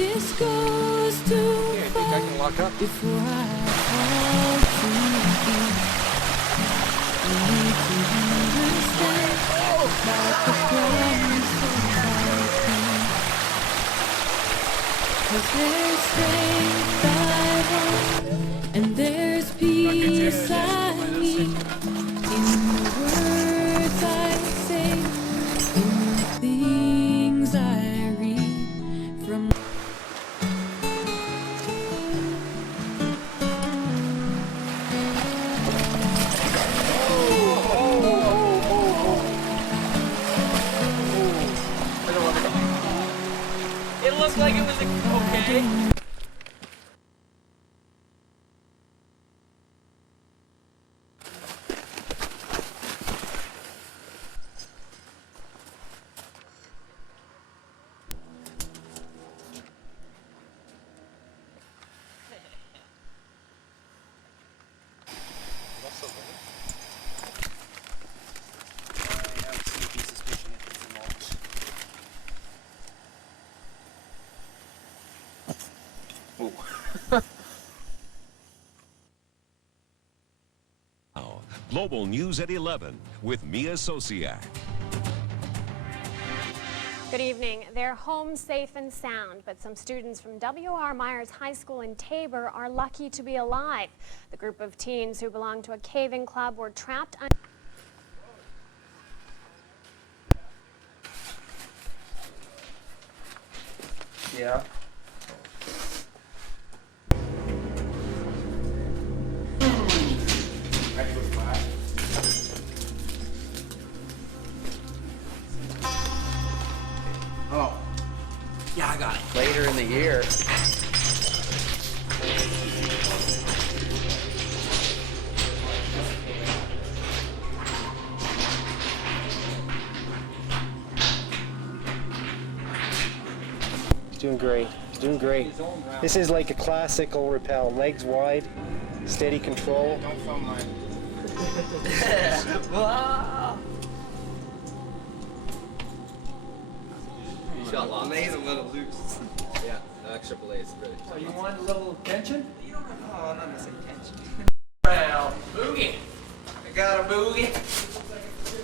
this goes too far. I can walk up. Before I fall to you, I need to understand about the promises I keep. 'Cause there's strength I want, and there's peace I need. In the words I say, in the things I read from. It looked like it was okay. Global News at 11 with Mia Sosiak. Good evening. They're home safe and sound, but some students from W.R. Myers High School in Tabor are lucky to be alive. The group of teens who belong to a caving club were trapped under. Yeah. Oh. Yeah, I got it. Later in the year. He's doing great. He's doing great. This is like a classical rappel. Legs wide, steady control. Don't film mine. Shot long. Lay's a little loose. Yeah, extra blade is really. So you want a little tension? Oh, not the same tension. Well, boogie. I got a boogie.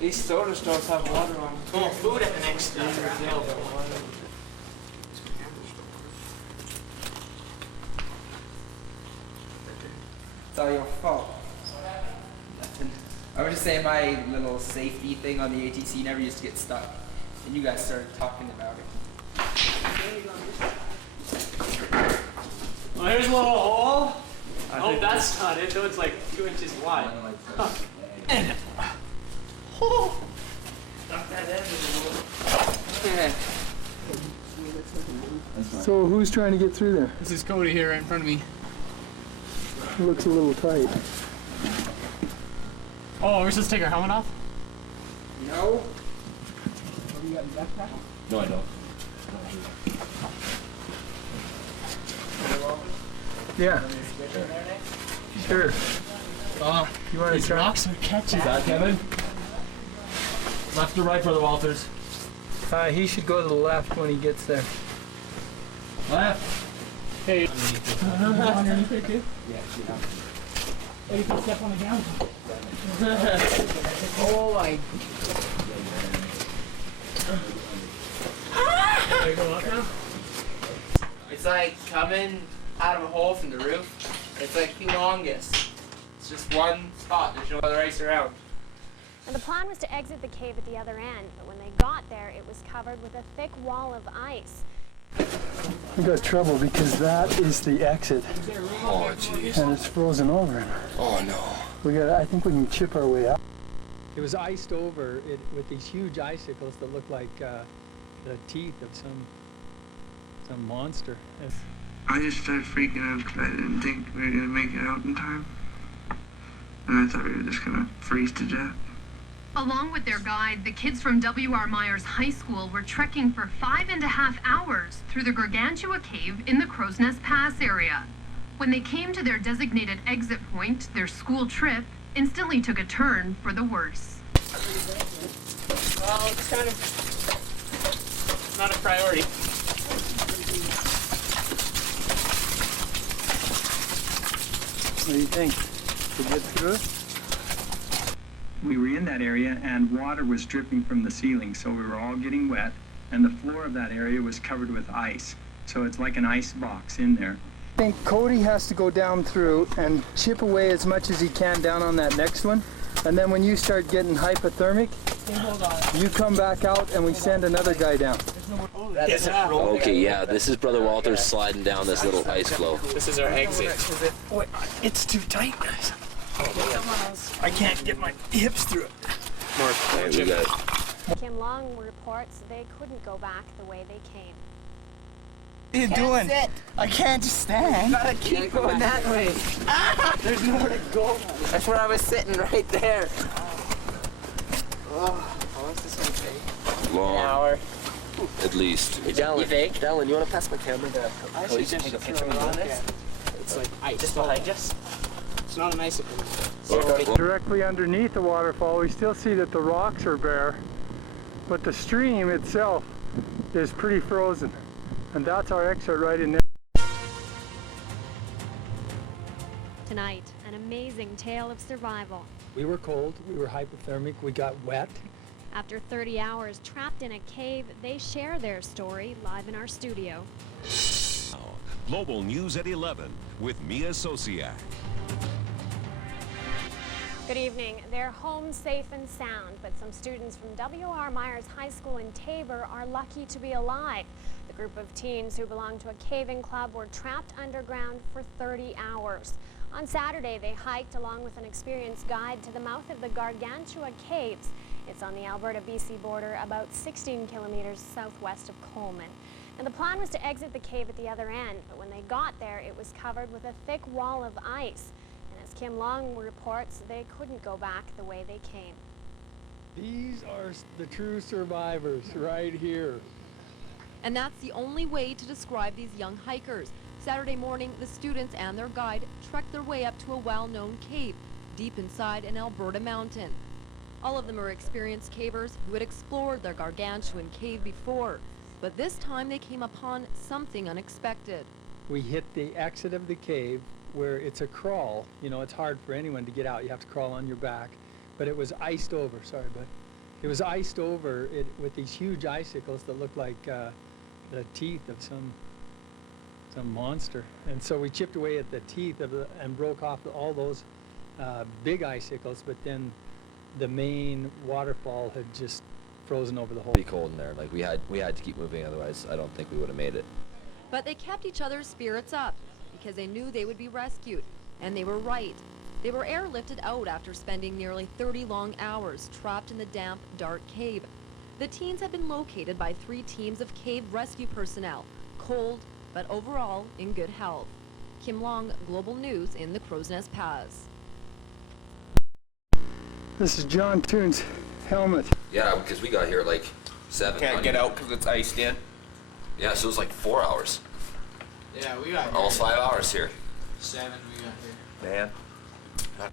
These soda stores have water on them. Oh, food at the next stop. It's all your fault. Nothing. I was just saying my little safety thing on the ATC never used to get stuck. And you guys started talking about it. Well, here's a little hole. Oh, that's not it, though. It's like 2 inches wide. Stuck that end. So who's trying to get through there? This is Cody here right in front of me. It looks a little tight. Oh, we're supposed to take our helmet off? No. No, I don't. Yeah. Sure. Oh, You want to these try? rocks are catching. Kevin? Left or right for the Walters? He should go to the left when he gets there. Left. Hey. Underneath there, too? Yeah, hey, you can step on the ground. Oh my. There you go up now. It's like coming out of a hole from the roof. It's like humongous. It's just one spot. There's no other ice around. And the plan was to exit the cave at the other end, but when they got there, it was covered with a thick wall of ice. We got trouble because that is the exit, Oh, jeez. and it's frozen over. Oh, no. I think we can chip our way up. It was iced over with these huge icicles that look like the teeth of some monster. I just started freaking out because I didn't think we were going to make it out in time. And I thought we were just going to freeze to death. Along with their guide, the kids from W.R. Myers High School were trekking for 5.5 hours through the Gargantua Cave in the Crow's Nest Pass area. When they came to their designated exit point, their school trip instantly took a turn for the worse. Well, it's kind of not a priority. What do you think? Did you get through it? We were in that area and water was dripping from the ceiling, so we were all getting wet, and the floor of that area was covered with ice. So it's like an ice box in there. I think Cody has to go down through and chip away as much as he can down on that next one. And then when you start getting hypothermic, you come back out and we send another guy down. Okay, yeah, this is Brother Walter sliding down this little ice floe. This is our exit. Wait, it's too tight, guys. I can't get my hips through it. Alright, we got it. Kim Long reports they couldn't go back the way they came. What are you doing? Sit. I can't just stand. You gotta keep going that way. There's nowhere to go. That's where I was sitting, right there. Oh, how long is this gonna take? Long. An hour. At least. Hey, Dallin, you wanna pass my camera to Cody to take a picture of this? It's like ice. Just behind us. It's not an icicle. Directly underneath the waterfall, we still see that the rocks are bare, but the stream itself is pretty frozen. And that's our exit right in there. Tonight, an amazing tale of survival. We were cold, we were hypothermic, we got wet. After 30 hours trapped in a cave, they share their story live in our studio. Global News at 11 with Mia Sosiak. Good evening. They're home safe and sound, but some students from W.R. Myers High School in Tabor are lucky to be alive. The group of teens who belong to a caving club were trapped underground for 30 hours. On Saturday, they hiked along with an experienced guide to the mouth of the Gargantua Caves. It's on the Alberta-BC border, about 16 kilometers southwest of Coleman. And the plan was to exit the cave at the other end, but when they got there, it was covered with a thick wall of ice. And as Kim Long reports, they couldn't go back the way they came. These are the true survivors right here. And that's the only way to describe these young hikers. Saturday morning, the students and their guide trekked their way up to a well-known cave, deep inside an Alberta mountain. All of them are experienced cavers who had explored the Gargantuan Cave before, but this time they came upon something unexpected. We hit the exit of the cave where it's a crawl. You know, it's hard for anyone to get out. You have to crawl on your back, but it was iced over. Sorry, bud. It was iced over with these huge icicles that looked like the teeth of some monster. And so we chipped away at the teeth and broke off all those big icicles, but then the main waterfall had just frozen over the whole. Pretty cold in there. Like we had to keep moving, otherwise I don't think we would have made it. But they kept each other's spirits up because they knew they would be rescued, and they were right. They were airlifted out after spending nearly 30 long hours trapped in the damp, dark cave. The teens had been located by 3 teams of cave rescue personnel, cold, but overall in good health. Kim Long, Global News in the Crow's Nest Pass. This is John Toon's helmet. Yeah, because we got here like 7. Can't get out because it's iced in. Yeah, so it was like 4 hours. Yeah, we got Almost 5 hours here. 7 we got here. Man.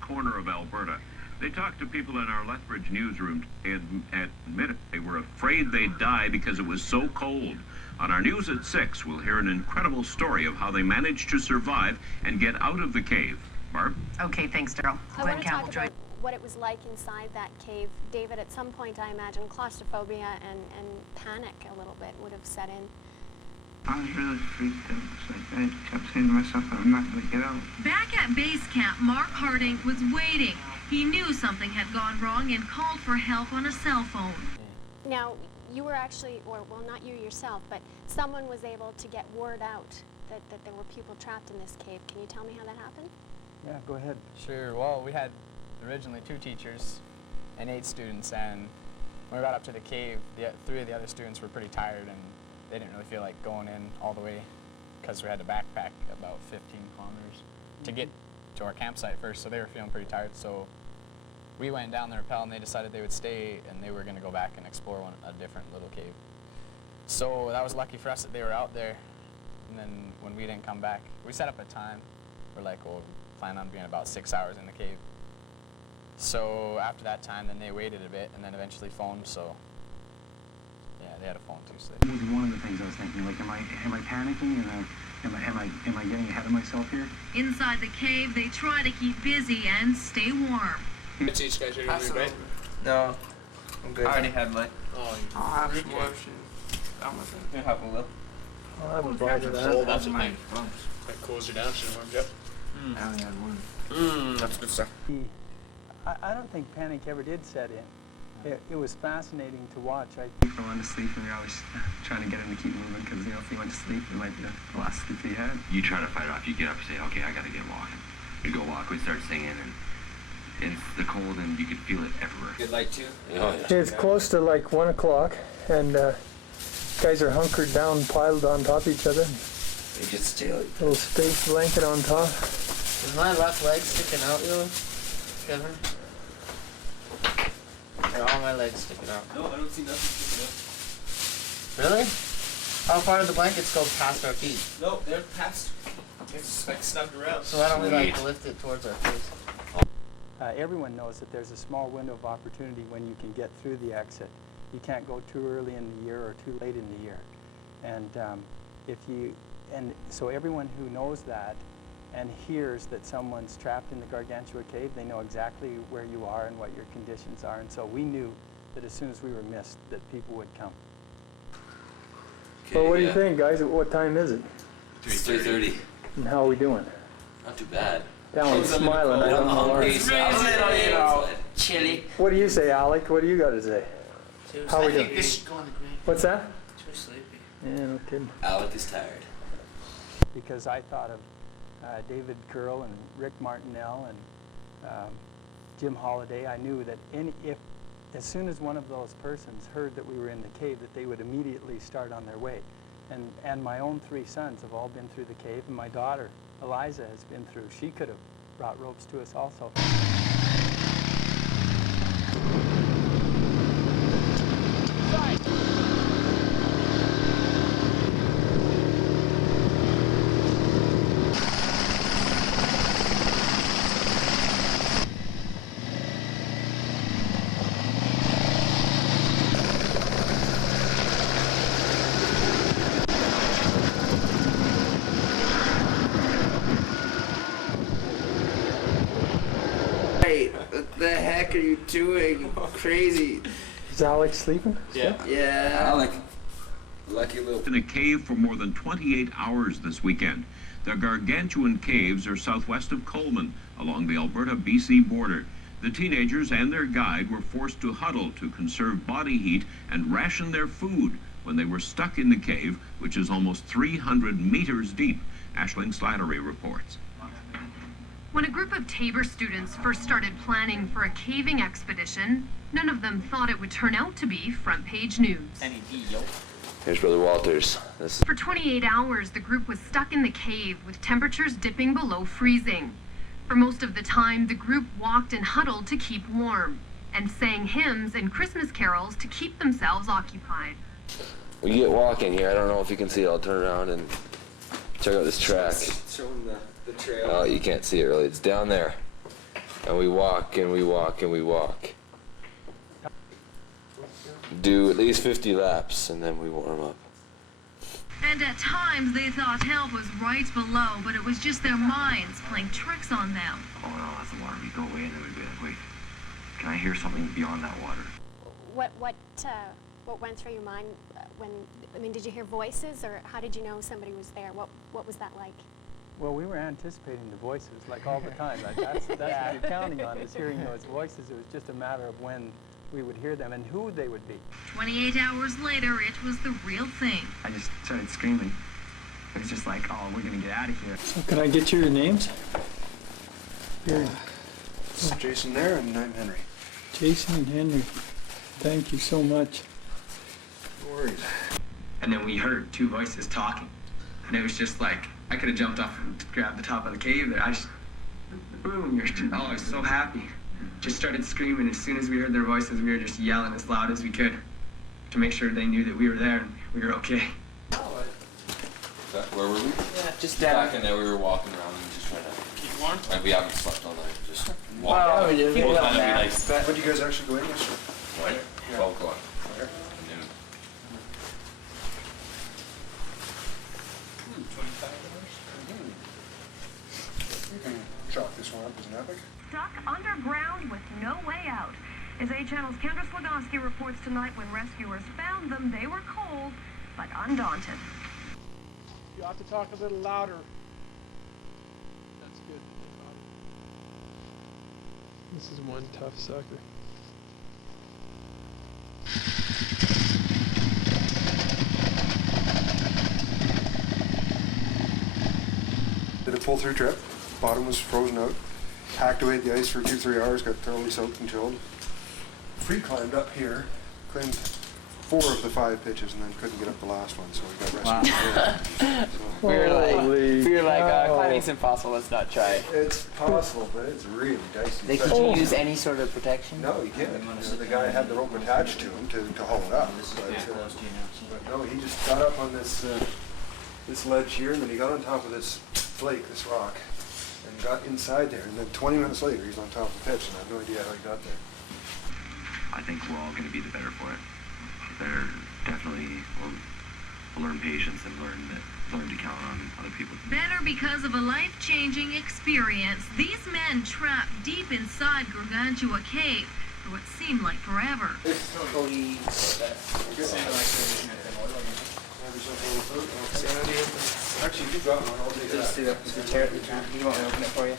Corner of Alberta. They talked to people in our Lethbridge newsroom and admitted they were afraid they'd die because it was so cold. On our news at 6, we'll hear an incredible story of how they managed to survive and get out of the cave. Barb? Okay, thanks, Daryl. I want to talk about what it was like inside that cave. David, at some point I imagine claustrophobia and panic a little bit would have set in. I was really freaked out. It's like I kept saying to myself that I'm not going to get out. Back at base camp, Mark Harding was waiting. He knew something had gone wrong and called for help on a cell phone. Now, you were actually, or well, not you yourself, but someone was able to get word out that there were people trapped in this cave. Can you tell me how that happened? Yeah, go ahead. Sure. Well, we had originally 2 teachers and 8 students, and when we got up to the cave, 3 of the other students were pretty tired, and they didn't really feel like going in all the way because we had to backpack about 15 kilometers to get to our campsite first, so they were feeling pretty tired. So we went down the rappel, and they decided they would stay, and they were going to go back and explore a different little cave. So that was lucky for us that they were out there, and then when we didn't come back, we set up a time. We're like, well, we plan on being about 6 hours in the cave. So after that time, then they waited a bit, and then eventually phoned, so yeah, they had a fallen too sleep. One of the things I was thinking, like, am I panicking, and am I getting ahead of myself here? Inside the cave, they try to keep busy and stay warm. Teach guys, you're gonna be great. No, I'm good. I already had mine. Oh, I'll have some more if you have a little. I haven't tried that. Oh, that's a thing. That cools you down, should have warmed you up. I only had one. That's good stuff. I don't think panic ever did set in. It was fascinating to watch. If I wanted to sleep, and you're always trying to get him to keep moving, because, you know, if he went to sleep, it might be the last sleep he had. You try to fight it off. You get up and say, okay, I gotta get walking. You go walk, we start singing, and it's the cold, and you can feel it everywhere. Good light too? Oh, yeah. It's close to like 1 o'clock, and guys are hunkered down, piled on top of each other. They get still. Little space blanket on top. Is my left leg sticking out, really, Kevin? Are all my legs sticking out? No, I don't see nothing sticking Really? How far do the blankets go past our feet? out. No, they're past. It's like snugged around. So why don't we like lift it towards our face? Everyone knows that there's a small window of opportunity when you can get through the exit. You can't go too early in the year or too late in the year. And so everyone who knows that and hears that someone's trapped in the Gargantua Cave, they know exactly where you are and what your conditions are. And so we knew that as soon as we were missed, that people would come. Okay, Well, what do you think, guys? What time is it? It's 3:30. And how are we doing? Not too bad. Down smiling. I don't know why. Chilly. What do you say, Alec? What do you got to say? How are we doing? This should go on the green. What's that? Too sleepy. Yeah, no kidding. Alec is tired. Because I thought of David Curl and Rick Martinell and Jim Holiday. I knew that as soon as one of those persons heard that we were in the cave, that they would immediately start on their way. And my own 3 sons have all been through the cave, and my daughter, Eliza, has been through. She could have brought ropes to us also. What the heck are you doing? Crazy. Is Alex sleeping? Yeah. Yeah. Alec. Lucky little. In a cave for more than 28 hours this weekend. The Gargantuan Caves are southwest of Coleman, along the Alberta-BC border. The teenagers and their guide were forced to huddle to conserve body heat and ration their food when they were stuck in the cave, which is almost 300 meters deep. Aisling Slattery reports. When a group of Tabor students first started planning for a caving expedition, none of them thought it would turn out to be front-page news. Here's Brother Walters. For 28 hours, the group was stuck in the cave with temperatures dipping below freezing. For most of the time, the group walked and huddled to keep warm and sang hymns and Christmas carols to keep themselves occupied. We get walking here. I don't know if you can see it. I'll turn around and check out this track. Showing the trail. Oh, you can't see it really. It's down there. And we walk and we walk and we walk. Do at least 50 laps and then we warm up. And at times they thought help was right below, but it was just their minds playing tricks on them. Oh no, that's the water. We go away and then we'd be like, wait, can I hear something beyond that water? What went through your mind did you hear voices, or how did you know somebody was there? What was that like? Well, we were anticipating the voices like all the time. That's what you're counting on, is hearing those voices. It was just a matter of when we would hear them and who they would be. 28 hours later, it was the real thing. I just started screaming. It was just like, oh, we're gonna get out of here. So can I get your names? Here. It's Jason there, and I'm Henry. Jason and Henry. Thank you so much. No worries. And then we heard 2 voices talking. And it was just like, I could have jumped off and grabbed the top of the cave there. Boom, I was so happy. Just started screaming. As soon as we heard their voices, we were just yelling as loud as we could to make sure they knew that we were there and we were okay. Where were we? Yeah, just back in there. We were walking around and just trying to keep warm. Like we haven't slept all night. Just walking. Well, we did. People kind of be nice. When did you guys actually go in yesterday? What? 12 o'clock. Channel's Kendra Slagowski reports tonight when rescuers found them, they were cold, but undaunted. You ought to talk a little louder. That's good. This is one tough sucker. Did a pull-through trip. Bottom was frozen out. Hacked away at the ice for 2-3 hours, got thoroughly soaked and chilled. Free climbed up here, climbed 4 of the 5 pitches, and then couldn't get up the last one, so we got rescued. Wow. We were like, climbing's impossible, let's not try. It's possible, but it's really dicey. Could you use any sort of protection? No, you can't. The guy had the rope attached to him to haul it up. But no, he just got up on this this ledge here, and then he got on top of this flake, this rock, and got inside there. And then 20 minutes later, he's on top of the pitch, and I have no idea how he got there. I think we're all going to be the better for it. They're definitely will learn patience and learn to count on other people. Better because of a life-changing experience. These men trapped deep inside Gargantua Cave for what seemed like forever. Actually, if you got one, I'll take it. Just do that. Just tear it. You want me to open it for you?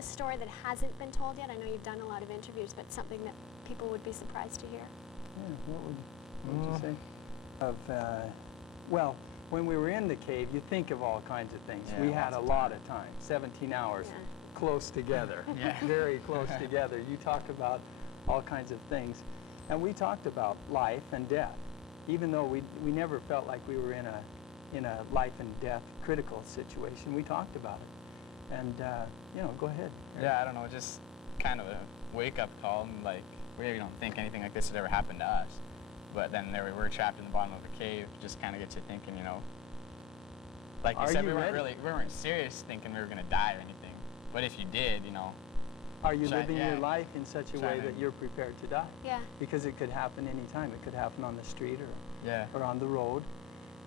Story that hasn't been told yet? I know you've done a lot of interviews, but something that people would be surprised to hear. Yeah, what would you say? Well, when we were in the cave, you think of all kinds of things. Yeah, we had a lot of time, 17 hours, close together, very close together. You talked about all kinds of things, and we talked about life and death, even though we never felt like we were in a life and death critical situation. We talked about it. And, you know, go ahead. Yeah, I don't know, just kind of a wake-up call. And, like, we don't think anything like this had ever happened to us. But then there we were trapped in the bottom of a cave. Just kind of gets you thinking, you know. Like you said, we weren't serious thinking we were going to die or anything. But if you did, you know. Are you living your life in such a way that you're prepared to die? Yeah. Because it could happen anytime. It could happen on the street or on the road.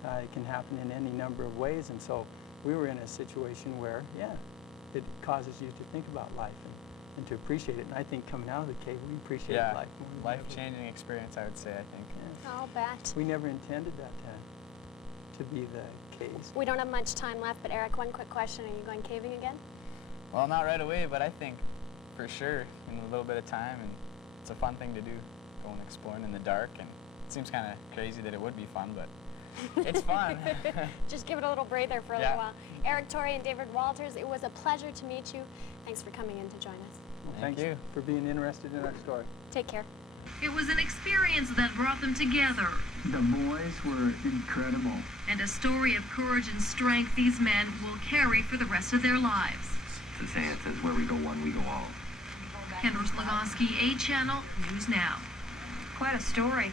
It can happen in any number of ways. And so we were in a situation where, it causes you to think about life and to appreciate it. And I think coming out of the cave, we appreciate life more. Life-changing experience, I would say, I think. I'll bet. We never intended that to be the case. We don't have much time left, but Eric, one quick question. Are you going caving again? Well, not right away, but I think for sure in a little bit of time, and it's a fun thing to do, going exploring in the dark. And it seems kind of crazy that it would be fun, but It's fun. Just give it a little breather for a Yeah. little while. Eric Torrey and David Walters, it was a pleasure to meet you. Thanks for coming in to join us. Thank you for being interested in our story. Take care. It was an experience that brought them together, The boys were incredible. and a story of courage and strength these men will carry for the rest of their lives. It's a saying, it says, where we go one, we go all. Kendra Slagoski, A Channel News Now. Quite a story.